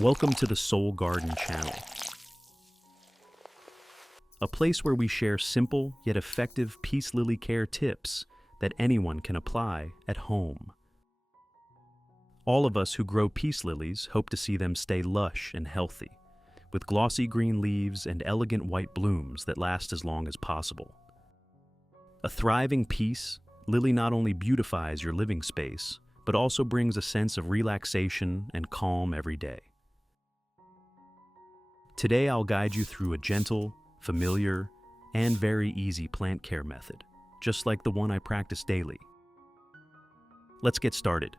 Welcome to the Soul Garden channel, a place where we share simple yet effective peace lily care tips that anyone can apply at home. All of us who grow peace lilies hope to see them stay lush and healthy, with glossy green leaves and elegant white blooms that last as long as possible. A thriving peace lily not only beautifies your living space, but also brings a sense of relaxation and calm every day. Today I'll guide you through a gentle, familiar, and very easy plant care method, just like the one I practice daily. Let's get started.